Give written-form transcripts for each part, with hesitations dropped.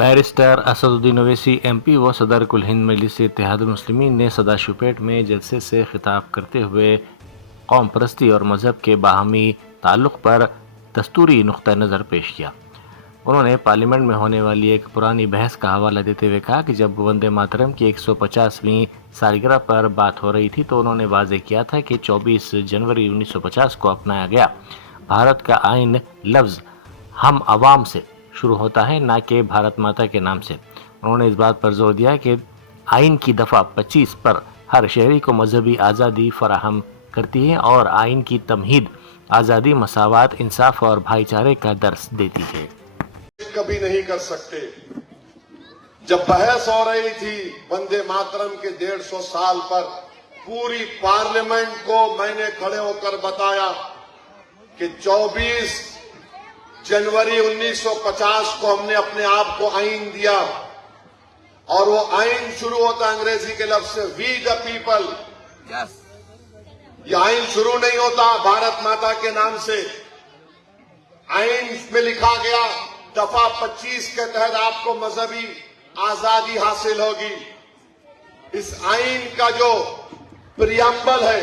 Barrister Asaduddin Owaisi M P و صدر کل ہند مجلس اتحاد المسلمین نے سداشیوپیٹ میں جلسے سے خطاب کرتے ہوئے قوم پرستی اور مذہب کے باہمی تعلق پر دستوری نقطہ نظر پیش کیا۔ انہوں نے پارلیمنٹ میں ہونے والی ایک پرانی بحث کا حوالہ دیتے ہوئے کہا کہ جب وندے ماترم کی 150ویں سالگرہ پر بات ہو رہی تھی تو انہوں نے واضح کیا تھا کہ 24 جنوری 1950 کو اپنایا گیا بھارت کا آئین لفظ ہم عوام سے شروع ہوتا ہے، نہ کہ بھارت ماتا کے نام سے۔ انہوں نے اس بات پر زور دیا کہ آئین کی دفعہ 25 پر ہر شہری کو مذہبی آزادی فراہم کرتی ہے اور آئین کی تمہید آزادی، مساوات، انصاف اور بھائی چارے کا درس دیتی ہے۔ کبھی نہیں کر سکتے۔ جب بحث ہو رہی تھی وندے ماترم کے 150 سال پر، پوری پارلیمنٹ کو میں نے کھڑے ہو کر بتایا کہ 24 جنوری 1950 کو ہم نے اپنے آپ کو آئین دیا، اور وہ آئین شروع ہوتا ہے انگریزی کے لفظ سے وی دا پیپل۔ یہ آئین شروع نہیں ہوتا بھارت ماتا کے نام سے۔ آئین میں لکھا گیا دفعہ 25 کے تحت آپ کو مذہبی آزادی حاصل ہوگی۔ اس آئین کا جو پریامبل ہے،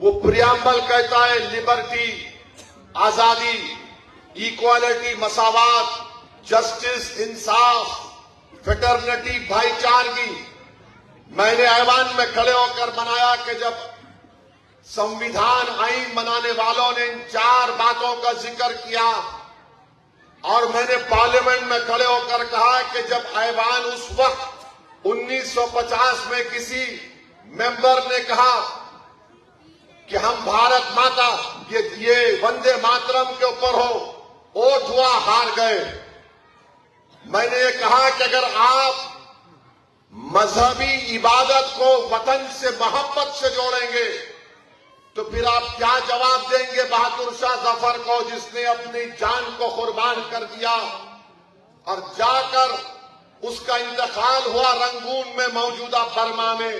وہ پریامبل کہتا ہے لبرٹی، آزادی، ایکوالٹی، مساوات، جسٹس، انصاف، فیٹرنیٹی، بھائی چارگی۔ میں نے ایوان میں کھڑے ہو کر بنایا کہ جب سمویدھان آئین بنانے والوں نے ان 4 باتوں کا ذکر کیا، اور میں نے پارلیمنٹ میں کھڑے ہو کر کہا کہ جب ایوان اس وقت 1950 میں کسی ممبر نے کہا کہ ہم بھارت ماتا یہ وندے ماترم کے اوپر ہو، ووٹ ہوا، ہار گئے۔ میں نے یہ کہا کہ اگر آپ مذہبی عبادت کو وطن سے محبت سے جوڑیں گے تو پھر آپ کیا جواب دیں گے بہادر شاہ ظفر کو، جس نے اپنی جان کو قربان کر دیا اور جا کر اس کا انتقال ہوا رنگون میں موجودہ برما میں؟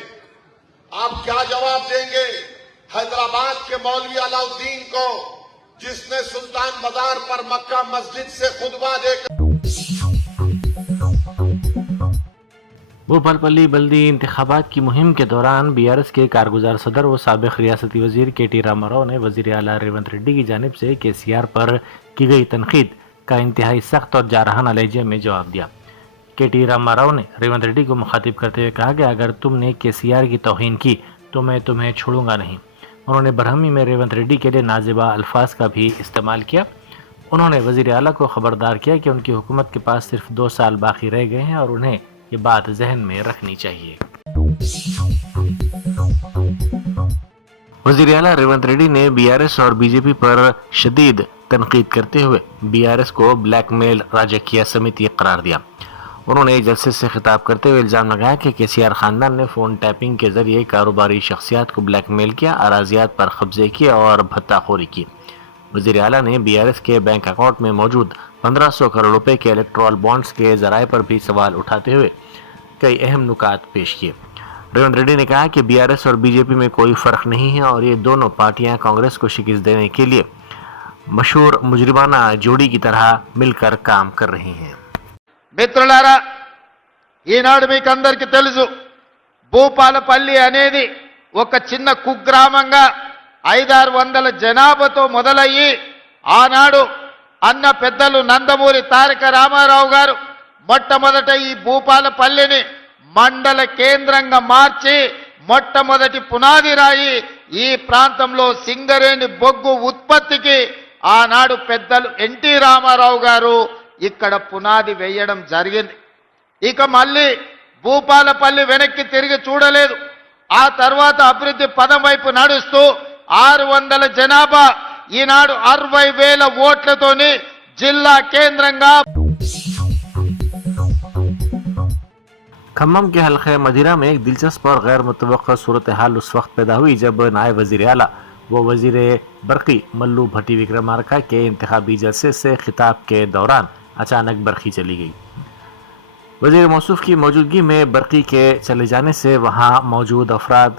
آپ کیا جواب دیں گے حیدرآباد کے مولوی علاء الدین کو، جس نے سلطان بازار پر مکہ مسجد سے خطبہ دے کر بھوپال پلی بلدی انتخابات کی مہم کے دوران بی آر ایس کے کارگزار صدر و سابق ریاستی وزیر کے ٹی راما راؤ نے وزیر اعلیٰ ریونت ریڈی کی جانب سے کے سی آر پر کی گئی تنقید کا انتہائی سخت اور جارحانہ لہجے میں جواب دیا۔ کے ٹی راما راؤ نے ریونت ریڈی کو مخاطب کرتے ہوئے کہا کہ اگر تم نے کے سی آر کی توہین کی تو میں تمہیں چھوڑوں گا نہیں۔ انہوں نے برہمی میں ریونت ریڈی کے لیے نازیبا الفاظ کا بھی استعمال کیا۔ انہوں نے وزیر اعلیٰ کو خبردار کیا کہ ان کی حکومت کے پاس صرف 2 سال باقی رہ گئے ہیں اور انہیں یہ بات ذہن میں رکھنی چاہیے۔ وزیر اعلیٰ ریونت ریڈی نے بی آر ایس اور بی جے پی پر شدید تنقید کرتے ہوئے بی آر ایس کو بلیک میل راجکیہ سمیتی قرار دیا۔ انہوں نے جلسے سے خطاب کرتے ہوئے الزام لگایا کہ کے سی آر خاندان نے فون ٹیپنگ کے ذریعے کاروباری شخصیات کو بلیک میل کیا، اراضیات پر قبضے کیے اور بھتہ خوری کی۔ وزیر اعلیٰ نے بی آر ایس کے بینک اکاؤنٹ میں موجود 1500 کروڑ روپے کے الیکٹورل بانڈز کے ذرائع پر بھی سوال اٹھاتے ہوئے کئی اہم نکات پیش کیے۔ ریونت ریڈی نے کہا کہ بی آر ایس اور بی جے پی میں کوئی فرق نہیں ہے اور یہ دونوں پارٹیاں کانگریس کو شکست دینے کے لیے مشہور مجرمانہ جوڑی کی طرح مل کر کام کر رہی ہیں۔ మిత్రులారా, ఈనాడు మీకు అందరికీ తెలుసు, భూపాలపల్లి అనేది ఒక చిన్న కుగ్రామంగా 500-600 జనాభాతో మొదలయ్యి ఆనాడు అన్న పెద్దలు నందమూరి తారక రామారావు గారు మొట్టమొదట ఈ భూపాలపల్లిని మండల కేంద్రంగా మార్చి మొట్టమొదటి పునాది రాయి ఈ ప్రాంతంలో సింగరేణి బొగ్గు ఉత్పత్తికి ఆనాడు పెద్దలు ఎన్టీ రామారావు గారు ఇక్కడ పునాది వేయడం జరిగింది। ఇక మళ్ళీ భూపాలపల్లి వెనక్కి తిరిగి చూడలేదు। ఆ తర్వాత అభివృద్ధి పదం వైపు నడుస్తూ 600 జనాభా ఈనాడు 60,000 ఓట్లతోని జిల్లా కేంద్రంగా کھمم کے حلقہ مدینہ میں ایک دلچسپ اور غیر متوقع صورتحال اس وقت پیدا ہوئی جب نائب وزیر اعلیٰ وہ وزیر برقی ملو بھٹی وکرمارکا کے انتخابی جلسے سے خطاب کے دوران اچانک برقی چلی گئی۔ وزیر موصوف کی موجودگی میں برقی کے چلے جانے سے وہاں موجود افراد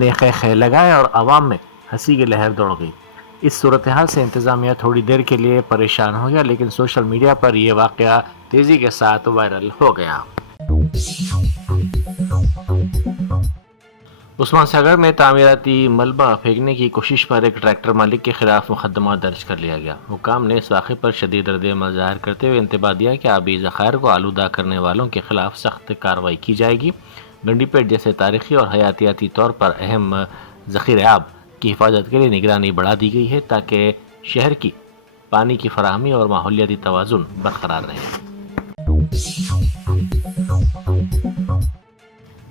نے خے لگائے اور عوام میں ہنسی کی لہر دوڑ گئی۔ اس صورتحال سے انتظامیہ تھوڑی دیر کے لیے پریشان ہو گیا، لیکن سوشل میڈیا پر یہ واقعہ تیزی کے ساتھ وائرل ہو گیا۔ عثمان ساگر میں تعمیراتی ملبہ پھینکنے کی کوشش پر ایک ٹریکٹر مالک کے خلاف مقدمہ درج کر لیا گیا۔ حکام نے اس واقعے پر شدید رد عمل ظاہر کرتے ہوئے انتباہ دیا کہ آبی ذخائر کو آلودہ کرنے والوں کے خلاف سخت کارروائی کی جائے گی۔ گنڈی پیٹ جیسے تاریخی اور حیاتیاتی طور پر اہم ذخیرہ آب کی حفاظت کے لیے نگرانی بڑھا دی گئی ہے تاکہ شہر کی پانی کی فراہمی اور ماحولیاتی توازن برقرار رہے۔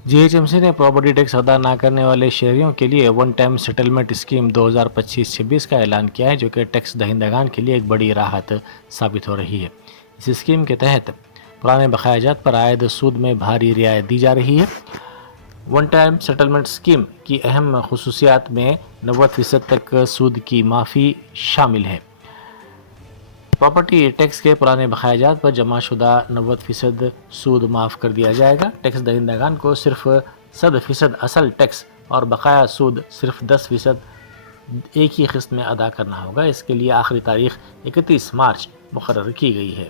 جی ایچ ایم سی نے پراپرٹی ٹیکس ادا نہ کرنے والے شہریوں کے لیے ون ٹائم سیٹلمنٹ اسکیم 2025-26 کا اعلان کیا ہے، جو کہ ٹیکس دہندگان کے لیے ایک بڑی راحت ثابت ہو رہی ہے۔ اس اسکیم کے تحت پرانے بقایا جات پر عائد سود میں بھاری رعایت دی جا رہی ہے۔ ون ٹائم سیٹلمنٹ اسکیم کی اہم خصوصیات میں 90% تک سود کی معافی شامل ہے۔ پراپرٹی ٹیکس کے پرانے بقایا جات پر جمع شدہ 90% سود معاف کر دیا جائے گا۔ ٹیکس دہندگان کو صرف 100% اصل ٹیکس اور بقایا سود صرف 10% ایک ہی قسط میں ادا کرنا ہوگا۔ اس کے لیے آخری تاریخ 31 مارچ مقرر کی گئی ہے۔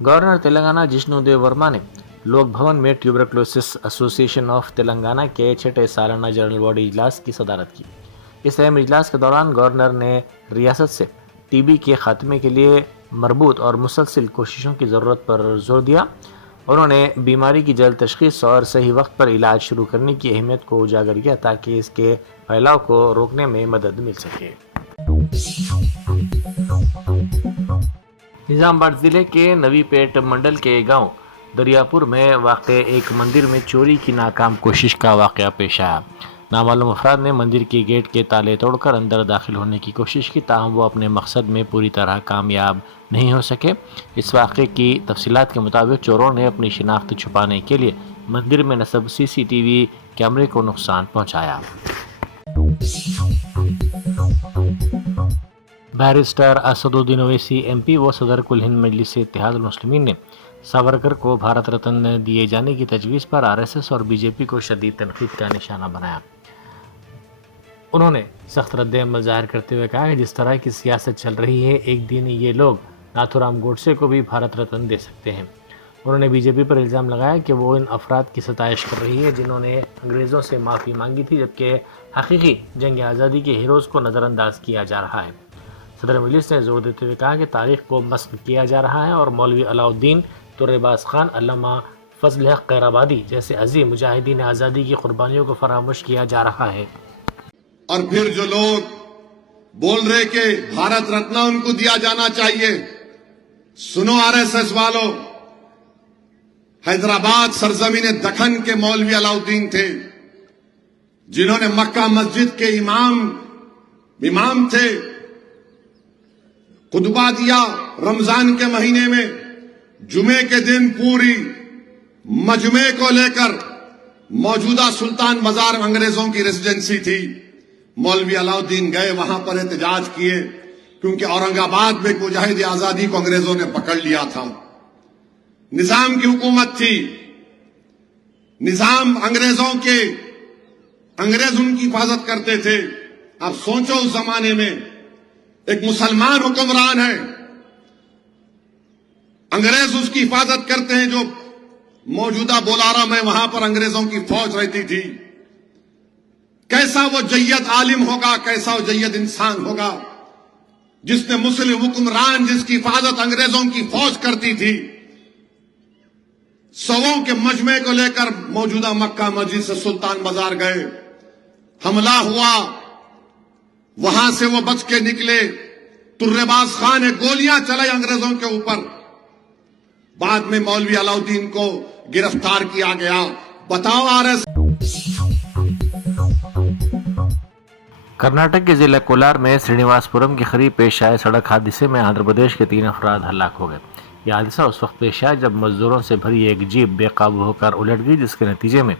گورنر تلنگانہ جشنو دیو ورما نے لوک بھون میں ٹیوبرکلوسس ایسوسی ایشن آف تلنگانہ کے 6 سالانہ جنرل باڈی اجلاس کی صدارت کی۔ اس اہم اجلاس کے دوران گورنر نے ریاست سے ٹی بی کے خاتمے کے لیے مربوط اور مسلسل کوششوں کی ضرورت پر زور دیا۔ انہوں نے بیماری کی جلد تشخیص اور صحیح وقت پر علاج شروع کرنے کی اہمیت کو اجاگر کیا تاکہ اس کے پھیلاؤ کو روکنے میں مدد مل سکے۔ نظام آباد ضلع کے نوی پیٹ منڈل کے گاؤں دریاپور میں واقع ایک مندر میں چوری کی ناکام کوشش کا واقعہ پیش آیا۔ نامعلوم افراد نے مندر کے گیٹ کے تالے توڑ کر اندر داخل ہونے کی کوشش کی، تاہم وہ اپنے مقصد میں پوری طرح کامیاب نہیں ہو سکے۔ اس واقعے کی تفصیلات کے مطابق چوروں نے اپنی شناخت چھپانے کے لیے مندر میں نصب CCTV کیمرے کو نقصان پہنچایا۔ بیرسٹر اسدالدین اویسی MP و صدر کل ہند مجلس اتحاد المسلمین نے ساورکر کو بھارت رتن دیے جانے کی تجویز پر RSS اور BJP کو شدید تنقید کا نشانہ بنایا۔ انہوں نے سخت رد عمل ظاہر کرتے ہوئے کہا کہ جس طرح کی سیاست چل رہی ہے، ایک دن یہ لوگ ناتھورام گوڈسے کو بھی بھارت رتن دے سکتے ہیں۔ انہوں نے BJP پر الزام لگایا کہ وہ ان افراد کی ستائش کر رہی ہے جنہوں نے انگریزوں سے معافی مانگی تھی، جبکہ حقیقی جنگ آزادی کے ہیروز کو نظر انداز کیا جا رہا ہے۔ صدر مجلس نے زور دیتے ہوئے کہا کہ تاریخ کو مسخ کیا جا رہا ہے اور مولوی علاؤالدین، طرباز خان، علامہ فضل حق قیرآبادی جیسے عظیم مجاہدین آزادی کی قربانیوں کو فراموش کیا جا رہا ہے۔ اور پھر جو لوگ بول رہے کہ بھارت رتن ان کو دیا جانا چاہیے، سنو RSS والوں، حیدرآباد سرزمین دکن کے مولوی علاؤالدین تھے، جنہوں نے مکہ مسجد کے امام تھے، خطبہ دیا رمضان کے مہینے میں، جمعے کے دن پوری مجمع کو لے کر موجودہ سلطان بازار انگریزوں کی ریزیڈنسی تھی، مولوی علاؤالدین گئے، وہاں پر احتجاج کیے، کیونکہ اورنگ آباد میں مجاہد آزادی کو انگریزوں نے پکڑ لیا تھا۔ نظام کی حکومت تھی، نظام انگریز ان کی حفاظت کرتے تھے۔ اب سوچو اس زمانے میں ایک مسلمان حکمران ہے، انگریز اس کی حفاظت کرتے ہیں، جو موجودہ بولارا میں وہاں پر انگریزوں کی فوج رہتی تھی۔ کیسا وہ جید عالم ہوگا، کیسا وہ جید انسان ہوگا جس نے مسلم حکمران جس کی حفاظت انگریزوں کی فوج کرتی تھی، سووں کے مجمع کو لے کر موجودہ مکہ مسجد سے سلطان بازار گئے، حملہ ہوا، وہاں سے وہ بچ کے نکلے، طرباز خان نے گولیاں چلائی انگریزوں کے اوپر، بعد میں مولوی علاؤالدین کو گرفتار کیا گیا۔ بتاؤ RSS۔ کرناٹک کے ضلع کولار میں سرینیواس پورم کے قریب پیش آئے سڑک حادثے میں آندھرا پردیش کے 3 افراد ہلاک ہو گئے۔ یہ حادثہ اس وقت پیش آیا جب مزدوروں سے بھری ایک جیپ بے قابو ہو کر الٹ گئی، جس کے نتیجے میں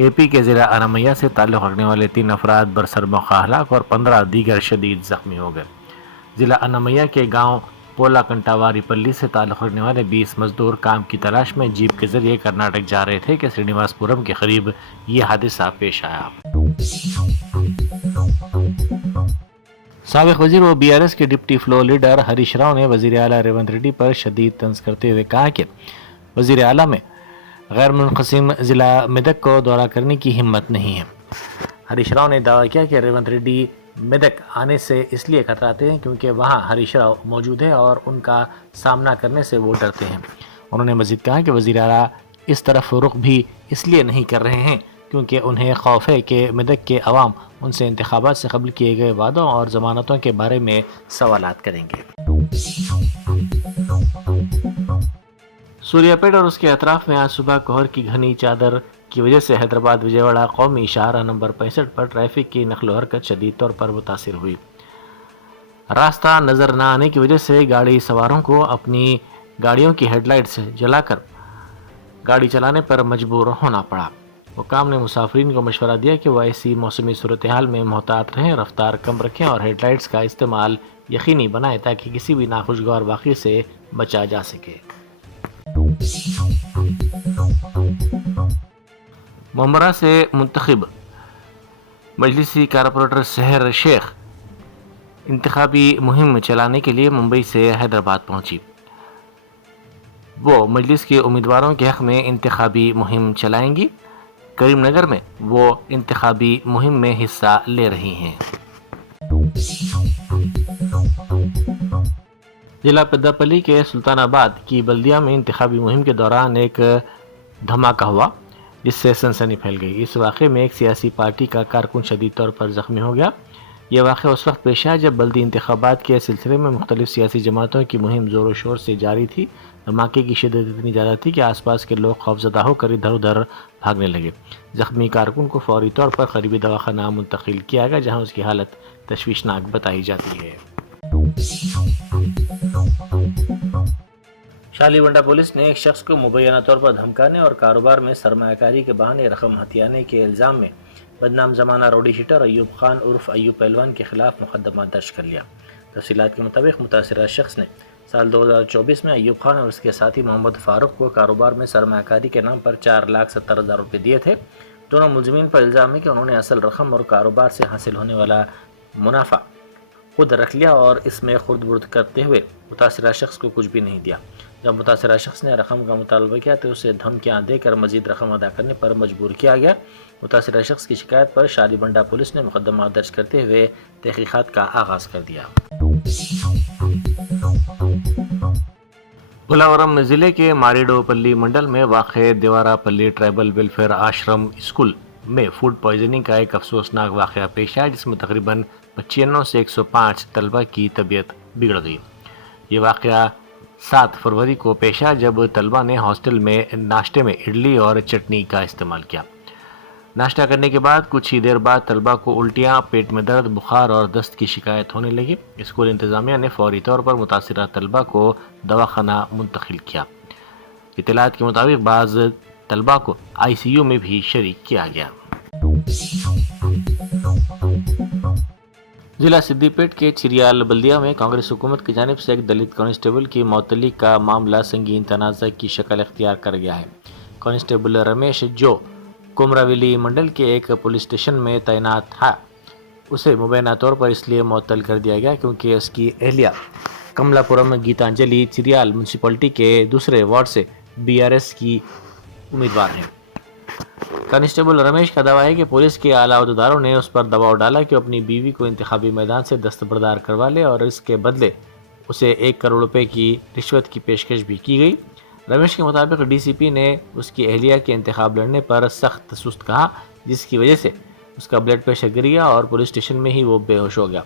AP کے ضلع انامیا سے تعلق رکھنے والے 3 افراد برسر موقع ہلاک اور 15 دیگر شدید زخمی ہو گئے۔ ضلع انامیا کے گاؤں پولا کنٹاواری پلی سے تعلق رکھنے والے 20 مزدور کام کی تلاش میں جیپ کے ذریعے کرناٹک جا رہے تھے کہ سرینیواس پورم کے قریب یہ حادثہ پیش آیا۔ سابق وزیر و BRS کے deputy floor leader Harish Rao نے وزیر اعلیٰ ریونت ریڈی پر شدید طنز کرتے ہوئے کہا کہ وزیر اعلیٰ میں غیر منقسم ضلع میدک کو دورہ کرنے کی ہمت نہیں ہے۔ ہریش راؤ نے دعویٰ کیا کہ ریونت ریڈی میدک آنے سے اس لیے کتراتے ہیں کیونکہ وہاں ہریش راؤ موجود ہے اور ان کا سامنا کرنے سے وہ ڈرتے ہیں۔ انہوں نے مزید کہا کہ وزیر اعلیٰ اس طرف رخ بھی اس لیے نہیں کر رہے ہیں کیونکہ انہیں خوف ہے کہ میدک کے عوام ان سے انتخابات سے قبل کیے گئے وعدوں اور ضمانتوں کے بارے میں سوالات کریں گے۔ سوریا پیٹ اور اس کے اطراف میں آج صبح کوہر کی گھنی چادر کی وجہ سے حیدرآباد وجےواڑہ قومی شاہراہ نمبر 65 پر ٹریفک کی نقل و حرکت شدید طور پر متاثر ہوئی۔ راستہ نظر نہ آنے کی وجہ سے گاڑی سواروں کو اپنی گاڑیوں کی ہیڈ لائٹس جلا کر گاڑی چلانے پر مجبور ہونا پڑا۔ حکام نے مسافرین کو مشورہ دیا کہ وہ ایسی موسمی صورتحال میں محتاط رہیں، رفتار کم رکھیں اور ہیڈ لائٹس کا استعمال یقینی بنائیں تاکہ کسی بھی ناخوشگوار واقعے سے بچا جا سکے۔ ممبرا سے منتخب مجلسی کارپوریٹر سحر شیخ انتخابی مہم چلانے کے لیے ممبئی سے حیدرآباد پہنچی۔ وہ مجلس کے امیدواروں کے حق میں انتخابی مہم چلائیں گی۔ کریم نگر میں وہ انتخابی مہم میں حصہ لے رہی ہیں۔ ضلع پیداپلی کے سلطان آباد کی بلدیہ میں انتخابی مہم کے دوران ایک دھماکہ ہوا جس سے سنسنی پھیل گئی۔ اس واقعے میں ایک سیاسی پارٹی کا کارکن شدید طور پر زخمی ہو گیا۔ یہ واقعہ اس وقت پیش آیا جب بلدی انتخابات کے سلسلے میں مختلف سیاسی جماعتوں کی مہم زور و شور سے جاری تھی۔ دھماکے کی شدت اتنی زیادہ تھی کہ آس پاس کے لوگ خوفزدہ ہو کر ادھر ادھر بھاگنے لگے۔ زخمی کارکن کو فوری طور پر قریبی دواخانہ منتقل کیا گیا جہاں اس کی حالت تشویشناک بتائی جاتی ہے۔ شالی ونڈا پولیس نے ایک شخص کو مبینہ طور پر دھمکانے اور کاروبار میں سرمایہ کاری کے بہانے رقم ہتھیانے کے الزام میں بدنام زمانہ روڈی شیٹر ایوب خان عرف ایوب پہلوان کے خلاف مقدمہ درج کر لیا۔ تفصیلات کے مطابق متاثرہ شخص نے سال 2024 میں ایوب خان اور اس کے ساتھی محمد فاروق کو کاروبار میں سرمایہ کاری کے نام پر 4,70,000 روپے دیے تھے۔ دونوں ملزمین پر الزام ہے کہ انہوں نے اصل رقم اور کاروبار سے حاصل ہونے والا منافع خود رکھ لیا اور اس میں خرد برد کرتے ہوئے متاثرہ شخص کو کچھ بھی نہیں دیا۔ جب متاثرہ شخص نے رقم کا مطالبہ کیا تو اسے دھمکیاں دے کر مزید رقم ادا کرنے پر مجبور کیا گیا۔ متاثرہ شخص کی شکایت پر شالی بنڈا پولیس نے مقدمہ درج کرتے ہوئے تحقیقات کا آغاز کر دیا۔ بلاورم ضلع کے ماریڈو پلی منڈل میں واقع دیوارا پلی ٹرائبل ویلفیئر آشرم اسکول میں فوڈ پوائزننگ کا ایک افسوسناک واقعہ پیش آیا جس میں تقریباً 95 سے 105 طلبہ کی طبیعت بگڑ گئی۔ یہ واقعہ 7 فروری کو پیش آیا جب طلبہ نے ہاسٹل میں ناشتے میں اڈلی اور چٹنی کا استعمال کیا۔ ناشتہ کرنے کے بعد کچھ ہی دیر بعد طلبہ کو الٹیاں، پیٹ میں درد، بخار اور دست کی شکایت ہونے لگی۔ اسکول انتظامیہ نے فوری طور پر متاثرہ طلبہ کو دواخانہ منتقل کیا۔ اطلاعات کے مطابق بعض طلبہ کو ICU میں بھی شریک کیا گیا۔ ضلع سدی پیٹ کے چریال بلدیہ میں کانگریس حکومت کی جانب سے ایک دلت کانسٹیبل کی معطلی کا معاملہ سنگین تنازع کی شکل اختیار کر گیا ہے۔ کانسٹیبل رمیش جو کومراویلی منڈل کے ایک پولیس اسٹیشن میں تعینات تھا، اسے مبینہ طور پر اس لیے معطل کر دیا گیا کیونکہ اس کی اہلیہ کملا پورم گیتانجلی چریال میونسپلٹی کے دوسرے وارڈ سے BRS کی امیدوار ہیں۔ کانسٹیبل رمیش کا دعویٰ ہے کہ پولیس کے اعلیٰ عہدیداروں نے اس پر دباؤ ڈالا کہ اپنی بیوی کو انتخابی میدان سے دستبردار کروا لے اور اس کے بدلے اسے 1 کروڑ روپے کی رشوت کی پیشکش بھی کی گئی۔ رمیش کے مطابق DCP نے اس کی اہلیہ کے انتخاب لڑنے پر سخت سست کہا جس کی وجہ سے اس کا بلڈ پریشر گر گیا اور پولیس اسٹیشن میں ہی وہ بے ہوش ہو گیا۔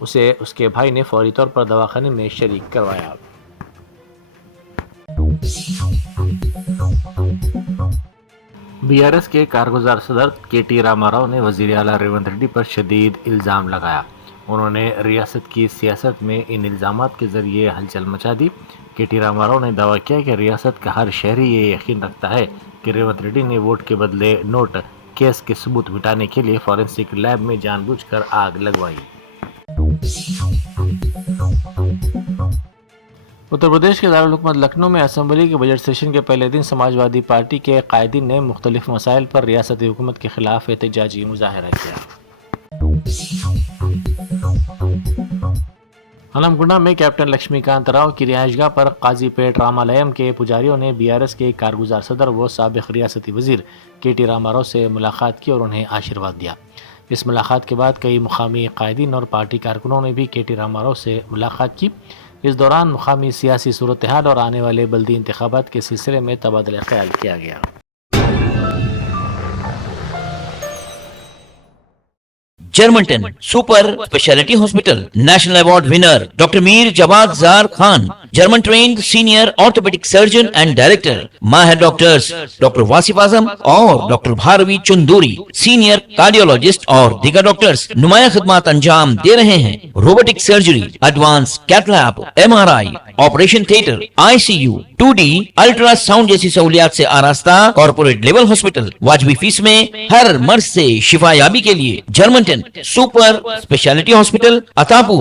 اسے اس کے بھائی نے فوری طور پر دواخانے میں شریک کروایا۔ BRS کے کارگزار صدر KT راما راؤ نے وزیر اعلیٰ ریونت ریڈی پر شدید الزام لگایا۔ انہوں نے ریاست کی سیاست میں ان الزامات کے ذریعے ہلچل مچا دی۔ KT راما راؤ نے دعویٰ کیا کہ ریاست کا ہر شہری یہ یقین رکھتا ہے کہ ریونت ریڈی نے ووٹ کے بدلے نوٹ کیس کے ثبوت مٹانے کے لیے فورینسک لیب میں جان بوجھ کر آگ لگوائی۔ اتر پردیش کے دارالحکومت لکھنؤ میں اسمبلی کے بجٹ سیشن کے پہلے دن سماجوادی پارٹی کے قائدین نے مختلف مسائل پر ریاستی حکومت کے خلاف احتجاجی مظاہرہ کیا۔ علمگنڈا میں کیپٹن لکشمی کانت راؤ کی رہائش گاہ پر قاضی پیٹ رامالیم کے پجاریوں نے BRS کے کارگزار صدر و سابق ریاستی وزیر KT راما راؤ سے ملاقات کی اور انہیں آشیرواد دیا۔ اس ملاقات کے بعد کئی مقامی قائدین اور پارٹی کارکنوں نے بھی KT راما راؤ سے ملاقات کی۔ اس دوران مقامی سیاسی صورتحال اور آنے والے بلدی انتخابات کے سلسلے میں تبادلہ خیال کیا گیا۔ جرمنٹن super speciality hospital national award winner doctor Mir Jawad Zar Khan, German trained senior orthopaedic surgeon and director, ماہر ڈاکٹرز ڈاکٹر واصف اعظم اور doctor Bharavi Chanduri, senior cardiologist اور دیگر ڈاکٹرز نمایاں خدمات انجام دے رہے ہیں۔ Robotic surgery, advance cath lab, MRI، operation theatre, ICU، 2D ultrasound جیسی سہولیات سے آراستہ کارپوریٹ لیول ہاسپٹل، واجبی فیس میں ہر مرض سے شفا یابی کے لیے جرمنٹن سپر اسپیشلٹی ہاسپٹل، عطاپور،